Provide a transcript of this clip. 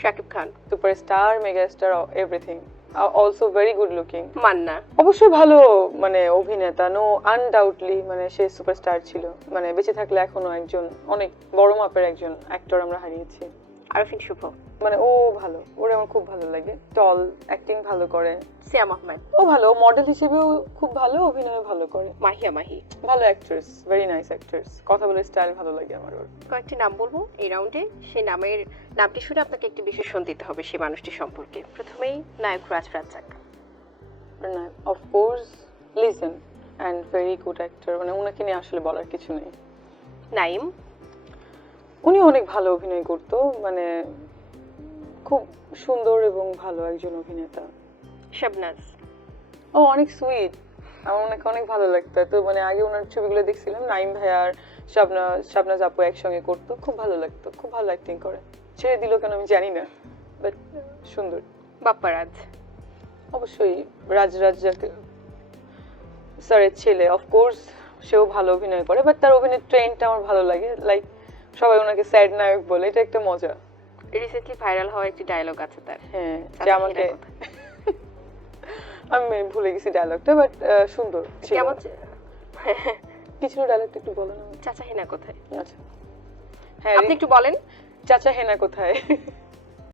Shakib Khan superstar megastar everything also very good looking Manna. অবশ্যই ভালো মানে অভিনেতা নো আনডাউটলি মানে সে সুপারস্টার ছিল। মানে বেঁচে থাকলে এখনও একজন অনেক বড় মাপের একজন অ্যাক্টর আমরা হারিয়েছি। আরফিন শুভ। মানে ও ভালো ওরে আমার খুব ভালো লাগে। টল অ্যাক্টিং ভালো করে। সিয়াম আহমেদ ও ভালো মডেল হিসেবেও খুব ভালো অভিনয় ভালো করে। মাহিয়া মাহি। ভালো অ্যাক্ট্রেস ভেরি নাইস অ্যাক্ট্রেস কথা বলে স্টাইল ভালো লাগে আমার ওর। কয়েকটি নাম বলব এই রাউন্ডে সেই নামের নামটি শুনে আপনাকে একটি বিশেষণ দিতে হবে সেই মানুষটি সম্পর্কে। প্রথমেই নায়ক Raj Razzak. Of course listen and very good actor মানে ওনাকে নিয়ে আসলে বলার কিছু নেই। নাইম। উনি অনেক ভালো অভিনয় করতো মানে খুব সুন্দর এবং ভালো একজন অভিনেতা। শাবনাজ। ও অনেক সুইট আমার ওনাকে অনেক ভালো লাগতো। তো মানে আগে ওনার ছবিগুলো দেখছিলাম নাইম ভাই আর শাবনা শাবনাজ আপু একসঙ্গে করতো। খুব ভালো লাগতো খুব ভালো অ্যাক্টিং করে। ছেড়ে দিল কেন আমি জানি না বাট সুন্দর। বাপ্পারাজ। অবশ্যই রাজ রাজ্জাক স্যারের ছেলে অফকোর্স সেও ভালো অভিনয় করে বাট তার অভিনয়ের ট্রেন্ডটা আমার ভালো লাগে। লাইক সবাই ওনাকে স্যাড নায়ক বলে এটা একটা মজা। রিসেন্টলি ভাইরাল হওয়া একটি ডায়লগ আছে তার। হ্যাঁ যে আমাকে আমি ভুলে গেছি ডায়লগটা বাট সুন্দর। কেমন কিছু ডায়লগটা একটু বলেন না চাচা হেনা কোথায়? আচ্ছা। হ্যাঁ আপনি একটু বলেন। চাচা হেনা কোথায়?